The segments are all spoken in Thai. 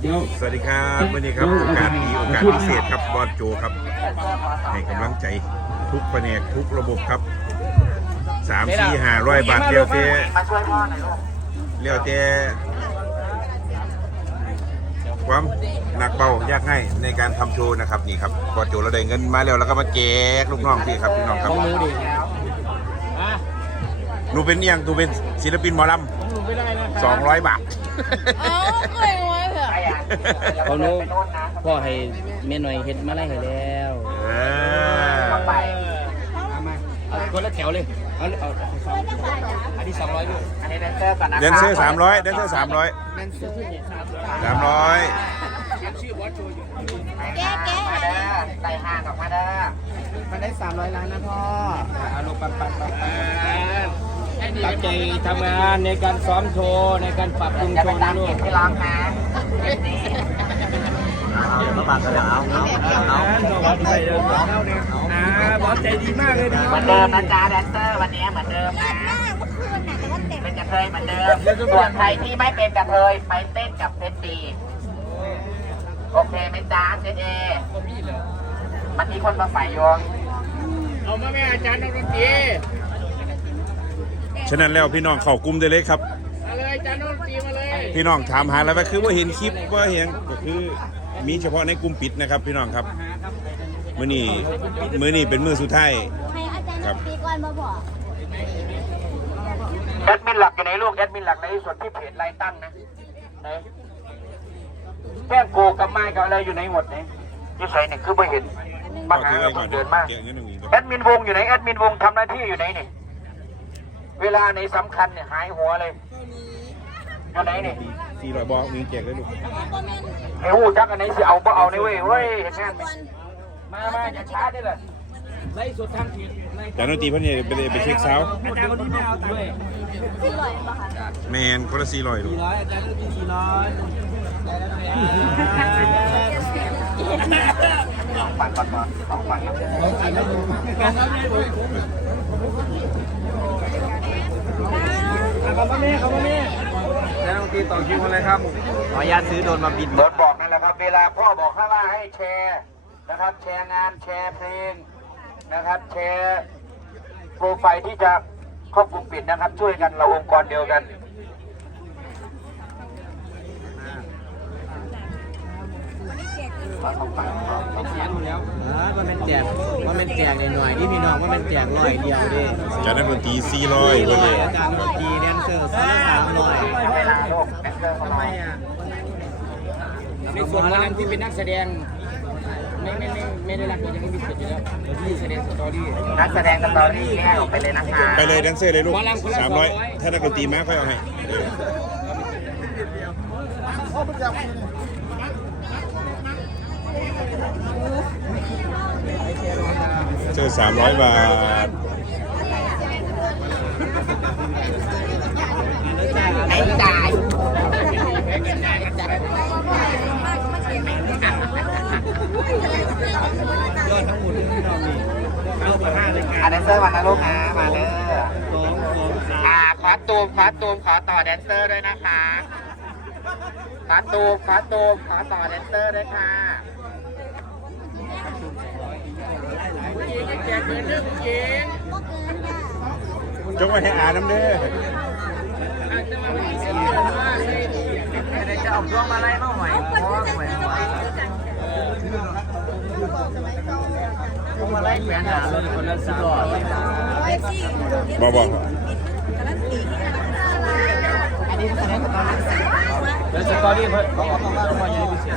เดี๋ยว สวัสดีครับวันนี้ครับโอกาสดีโอกาสพิเศษครับบอสโจครับให้กำลังใจทุกแผนกทุกระบบครับสามสี่ห้าร้อยบาทเดียวเต้มาช่วยพ่อหน่อยลูกเลี้ยวเต้ความหนักเบายากง่ายในการทำโชว์นะครับนี่ครับบอสโจเราได้เงินมาแล้วแล้วก็มาแจกลูกน้องพี่ครับพี่น้องครับของหนูดิอะหนูเป็นเนียงหนูเป็นศิลปินหมอลของหนู ไม่ได้นะำสองร้อยบาท เอาเคยไว้เถอะใครอะของหนูไปโน่นนะพ่อให้แม่หน่อยเฮ็ดมาไล่ให้แล้วเออไปเอามาเอาคนละแถวเลย เอาเอาเอาสองอันนี้สองร้อยด้วยอันนี้แดนเซอร์ก่อนนะแดนเซอร์สามร้อยแดนเซอร์สามร้อยนั่นซื้อเนี่ยสามร้อยสามร้อยชื่อบอสโจอยู่แก้แก้มาเด้อใส่ห่างออกมาเด้อมันได้สามร้อยล้านนะพ่อเอาลงปันปันปัน ตั้งใจทำงานในการซ้อมโชว์ในการปรับปรุงโชไปว์ตานะมลูเก็กบที่ร้องนะมาบาดก็เดี๋ยวเอาเอาเอาบอสใจดีอ่าบอสใจดีมากเลยนะเหมือนเดิมนะจ๊ะแดนเซอร์วันนี้เหมือนเดิมนะเป็นกระเทยเหมือนเดิมส่วนใครที่ไม่เป็นกระเทยไปเต้นกับเซตบีโอเคไหมจ๊ะเซตเอมันมีคนมาฝ่ายโยงเอามาแม่อาจารย์นักดนตรี ฉะนั้นแล้วพี่น้องเข้ากลุ่มได้เลยครับ มาเลยอาจารย์นักดนตรีมาเลยพี่น้องถามหาแล้วว่าคือว่าเห็นคลิปว่าเห็นก็คือมีเฉพาะในกลุ่มปิดนะครับ พี่น้องครับมื้อนี้มื้อนี้เป็นมื้อสุดท้าย ให้อาจารย์นักปีก่อนมาบอกแอดมินหลักอยู่ในลูกแอดมินหลักในส่วนที่เพจไลน์ตั้งนะไหนแป้งโกกับไม้กับอะไรอยู่ในหมดเนี่ยยี่ใส่เนี่ยคือไม่เห็นก็มาหาคือไอ้ก่คอนนเดินมากเดี๋ยวเงินตรงนี้ก่อนแอดมินวงอยู่ไหนแอดมินวงทำหน้าที่อยู่ไหนนี่ เวลาในสำคัญเนี่ยหายหัวเลยอยู่ไหนนี่สี่ร้อยบอกมีแจกได้ลูกไอ้หูจักอันไหนสิเอาบ่เอาในเว้ยเว้ยเห็นงานไหมมามาอย่าช้าได้เลยไล่สุดทางผิดแต่ดนตรีเพิ่นเนี่ยไปไปเช็คเช้าอาจารย์คนนี้ไม่เอาตังค์ด้วยขึ้นลอยป่ะคะแมนคนละสี่ร้อยลูกสี่ร้อยอาจารย์นักดนตรีสี่ร้อยปันปันปันสองปันครับ เขามาแม่เขามาแม่แล้วดนตรีต่อคิวอะไรครับขออนุญาตซื้อโดนมาบินโดนบอกนั่นแหละครับ เวลาพ่อบอกให้ว่าให้แชร์นะครับ แชร์งานแชร์เพลงนะครับ แชร์โปรไฟล์ที่จะครอบคลุมปิดนะครับ ช่วยกันเราองค์กรเดียวกันเสียงอยู่แล้วมันเป็นแจกมันเป็นแจกหน่อยๆที่พี่น้องมันเป็นแจกร้อยเดียวดิจากนักดนตรีสี่ร้อยคนเลยอาจารย์ดนตรี แดนเซอร์สมสามร้อยเวนเซอร์เข้ามาในส่วนงานที่เป็นนักแสดงไม่ไม่ไม่ไม่ได้รับเงินยังไม่มีสิทธิ์อยู่แล้วที่แสดงสตอรี่นักแสดงกันตอนนี้แยกออกไปเลยนะคะไปเลยแดนเซอร์เลยลูกสามร้อยถ้านักดนตรีมาค่อยเอาให้เออเจอสามร้อยบาท ไอ้จ่าย ยอดทั้งหมดที่พี่น้องมีเข้ามาห้าเลย อะ แดนเซอร์มานะลูกนะมาเลยสองสองสามอ่าคอสตูมคอสตูมขอต่อแดนเซอร์ด้วยนะคะคอสตูมคอสตูมขอต่อแดนเซอร์ด้วยค่ะแจกเงินเรื่องผู้หญิงจงไว้ให้อ่านน้ำเด้ออาจจะมาไม่เสียเงินมากเลยเดี๋ยวจะเอาช่วงมาไล่มาหน่อยเพราะว่าหน่ วยมาไล่แขวนหาเลยคนละสามร้อยบอกบอกอันนี้แสดงกับตอนนี้แล้วสตอรี่เขาเขาบอกว่าเขายังไม่เสีย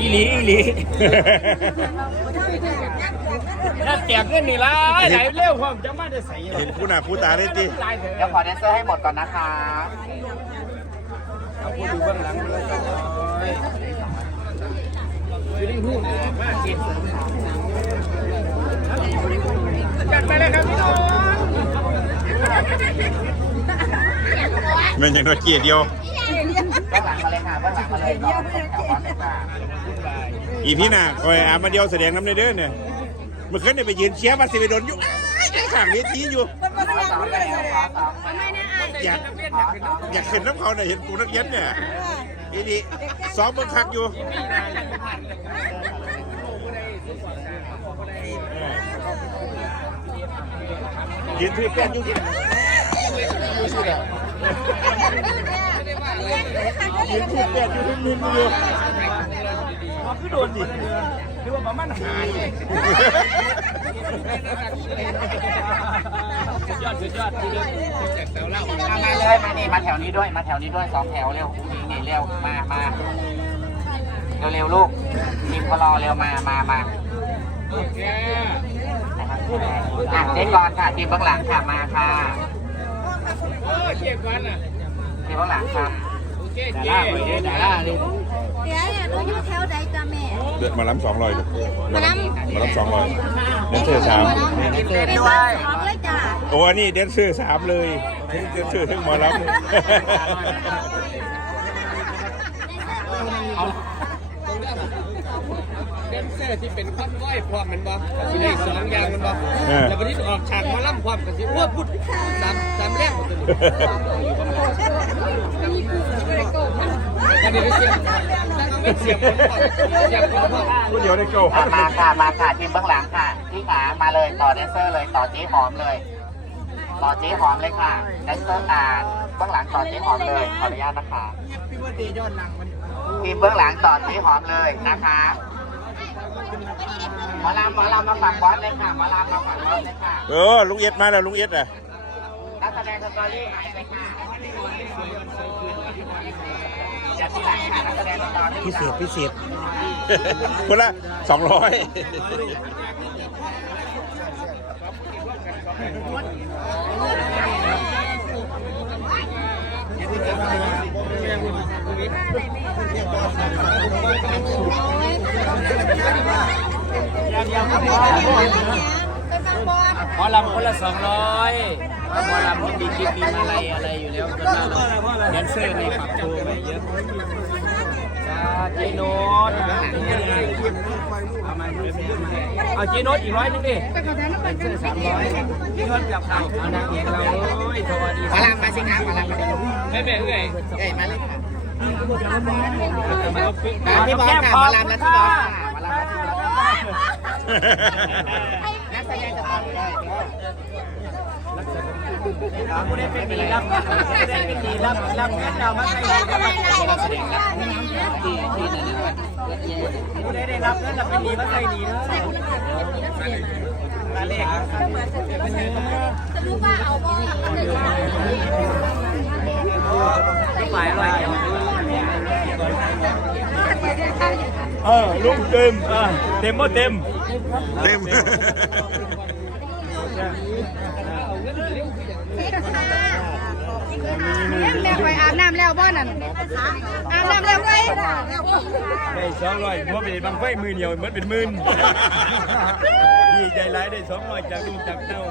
อีหลีอีหลีถ้าแจกเงินนี่ละไหลเร็วความจะมาได้ใส่เห็นผู้หน้าผู้ตาได้ดิลายเถเดี๋ยวขอแดนเซอร์ให้หมดก่อนนะคะ เอาพูดดูเบื้องหลังเลยอยู่ในหูมากกินจัดไปเลยครับพี่น้องม่นยังน้อยเกียร์เดียวเบื้องหลังมาเลยค่ะเบื้องหลังมาเลยเดี๋ยวอีพี่น่ะคอยอามาเดียวแสดงน้ำในเด้อเนี่ยเมื่อคืนเนี่ยไปยืนเชียร์มาสิไปโดนอยู่อ้ขางเวทีอยู่ อยากอยากขึ้นน้ำเขาเนี่ยเห็นกูนักเย็นเนี่ยอีนี่ซ้อมบังคักอยู่ยืนถือแป้นอยู่ที่ยืนถือแป้นอยู่ที่มินอยู่คือโดนดิคือว่าประมาณหาย ยอดสุดยอดที่เลือกแจกแถวเล่ามามาเลยมานี่มาแถวนี้ด้วยมาแถวนี้ด้วยสองแถวเร็วอุ้งอิงนี่เร็วมามาเร็วเร็วๆลูกทีมพลอเร็วมามามาอะเจ๊ก่อนค่ะทีมเบื้องหลังค่ะมาค่ะเออเกียร์กันอะทีมเบื้องหลังครับโอเคเจ๊ดาราเลยเดี๋ยวเนี่ยหนูอยู่แถวใดจ้ะแม่เดือดมาล้ำสองร้อยเลยมาล้มาล้ำสองร้อยเดนเซอร์สามทีมเต้นเป็นด้เบวอยร์สองเลยจ้ะ โอ้อันนี้เดนเซอร์สามเลยทั้งเดนเซอร์ทั้งหมอลำเดนเซอร์ที่เป็นคอนว้อยพร้อมมันบ่ที่ได้สองอย่างมันบ่แต่วันนี้ออกฉากมาล่ำพร้อมกันสิว่าพูดสามสามแรกหมดเลยอันนี้ไม่เสียบไม่เสียบคนก่เสียบคนก่อนผู้เดียวได้โก้อะมาค่ะมาค่ะทีมเบื้องหลังค่ะพี่ขามาเลยต่อแดนเซอร์เลยต่อเจ๊หอมเลย ต่อเจ๊หอมเลยค่ะแดนเซอร์อ่าเบื้องหลังต่อเจ๊หอมเลย ขออนุญาตนะคะทีมเบื้องหลังต่อเจ๊หอมเลยนะคะหมอลำหมอลำมาฝั่งบอสเลยค่ะหมอลำมาฝั่งบอสเลยค่ะเออลุงเอ็ดมาแล้วลุงเอ็ดอะนักแสดงสตอรี่หายไปค่ะอย่าที่หลังค่ะนักแสดงสตอรี่พิเศษพิเศษคนละสองร้อย หมอลำคนละสองร้อยหมอลำที่มีคลิปมีมาลัยอะไรอยู่แล้วจนมาเราแดนเซอร์ในปรับตัวไปเยอะ เจโนตเอาเจโนตอีกร้อยนึงดิเซอสามร้อยเจโนตกับเขาเอานางเอกเราโอ้ยสวัสดีมอลำมาสิครับหมอลำมาสิไม่เป็นไงเอ้ยมาเลยค่ะอะที่พี่บออสสค่ะค่ะหหมมออลำลำแล้ววที่บออสสค่ะหมอลำแล้วที่บอสค่ะนักแสดงจะต่อไปได้ ผู้ได้เป็นดีรับผู้ได้เป็นดีรับรับเงินเรามาใส่เราผู้ได้ได้รับเงินเราเป็นดีมาใส่ดีเนาะมาเลขจะรู้ว่าเอาบ่ทุกฝ่ายอร่อยเออลุงเต็มเออเต็มบ่เต็มเต็ม แม่ไปอาบน้ำ แล้วบ่นั่นอาบน้ำแล้วไงได้สองร้อยเพราะเป็นบางไฟมือเดียวมันเป็นหมื่นดีใจร้ายได้สองร้อยจากลูกจากเต้า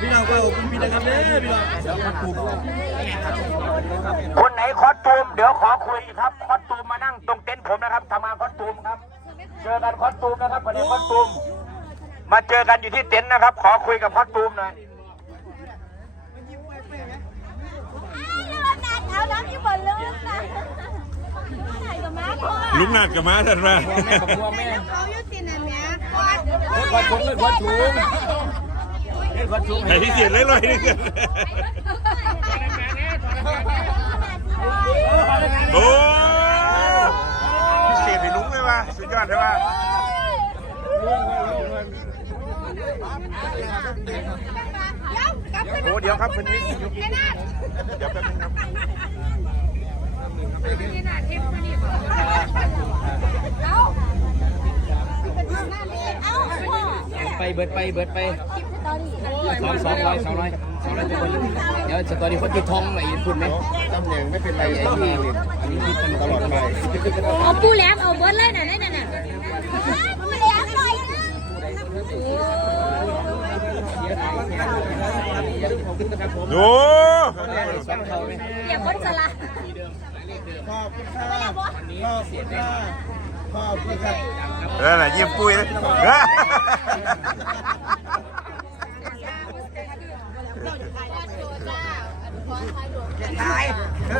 พี่น้องก็คุณพี่นะครับเนี่ยพี่น้องคนไหนคอสตูม เดี๋ยวขอคุยครับ คอสตูมมานั่งตรงเต็นท์ผมนะครับทำงานคอสตูมครับ เจอกันคอสตูมนะครับคนไหนคอสตูม มาเจอกันอยู่ที่เต็นท์นะครับ ขอคุยกับคอสตูมหน่อยเอาน้ำที่บ่ลืมนะใส่กับมาพ่อลุงนาดกับม้าท่านมาเขาอยู่ที่นั่นแม่เล่นวัดชุงเล่นวัดชุงเล่นวัดชุงไหนที่เสียเลยลอยๆนี่กันโอ้พิเศษให้ลุงเลย ว่ะสุดยอดเลยว่ะโอ้เดี๋ยวครับคนนี้เดี๋ยวแป๊บนึงครับเอาเอาพ่อ ไปเบิดไปเบิดไปคลิปสตอรี่สองสองร้อยสองร้อยสองร้อยทุกคนเดี๋ยวสตอรี่คนที่ท้องไอ้คุณไหมตำแหน่งไม่เป็นไรไอ้ที่อันนี้คิดตลอดไปเอาปูแหลมเอาเบิร์ดเลยน่ะนั่นน่ะปูแหลมเลยนะโอ้สองเขาไหมอย่าพ้นสละขอบคุณค่ะไม่เอาบ่วันนี้เสีย เด็กเออน่ะยิ้มปุ้ยเลย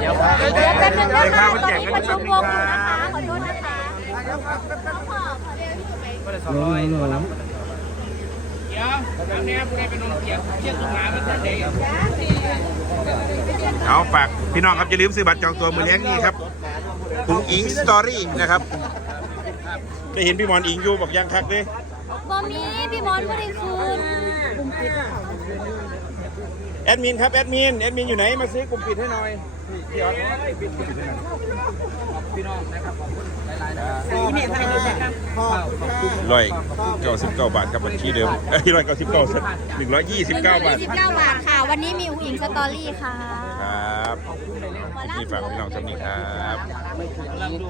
เดี๋ยวเดี๋ยวแป๊บนึงนะไปข้าคะตอนนี้ประชุมวงอยู่นะคะขอโทษนะคะก็ได้สองร้อยหมอลำเดี๋ยวทำเนี้ยผู้ใดเป็นนมเกียรเชี่ยงตุ้งหมามันท่านใดเอาฝากพี่น้องครับอย่าลืมซื้อบัตรจองตัวมือเลี้ยงนี่ครับคุณอิงสตอรี่นะครับ ได้เห็นพี่หมอนอิงอยู่บอกยังคักเลยบอมีพี่มอนไม่ได้คืนแอดมินครับแอดมินแอดมินอยู่ไหนมาซื้อกลุ่มปิดให้หน่อยพี่ออสปิดปิดพี่น้องนะครับขอบคุณหลายๆนะครับร้อยเก้าสิบเก้าบาทครับบัญชีเดิมเอ้ยร้อยเก้าสิบเก้าหนึ่งร้อยยี่สิบเก้าบาท29บาทค่ะ วันนี้มีอุ๋งอิงสตอรี่ค่ะ ครับนี่ฝากพี่น้องสักนิดครับกำลังดู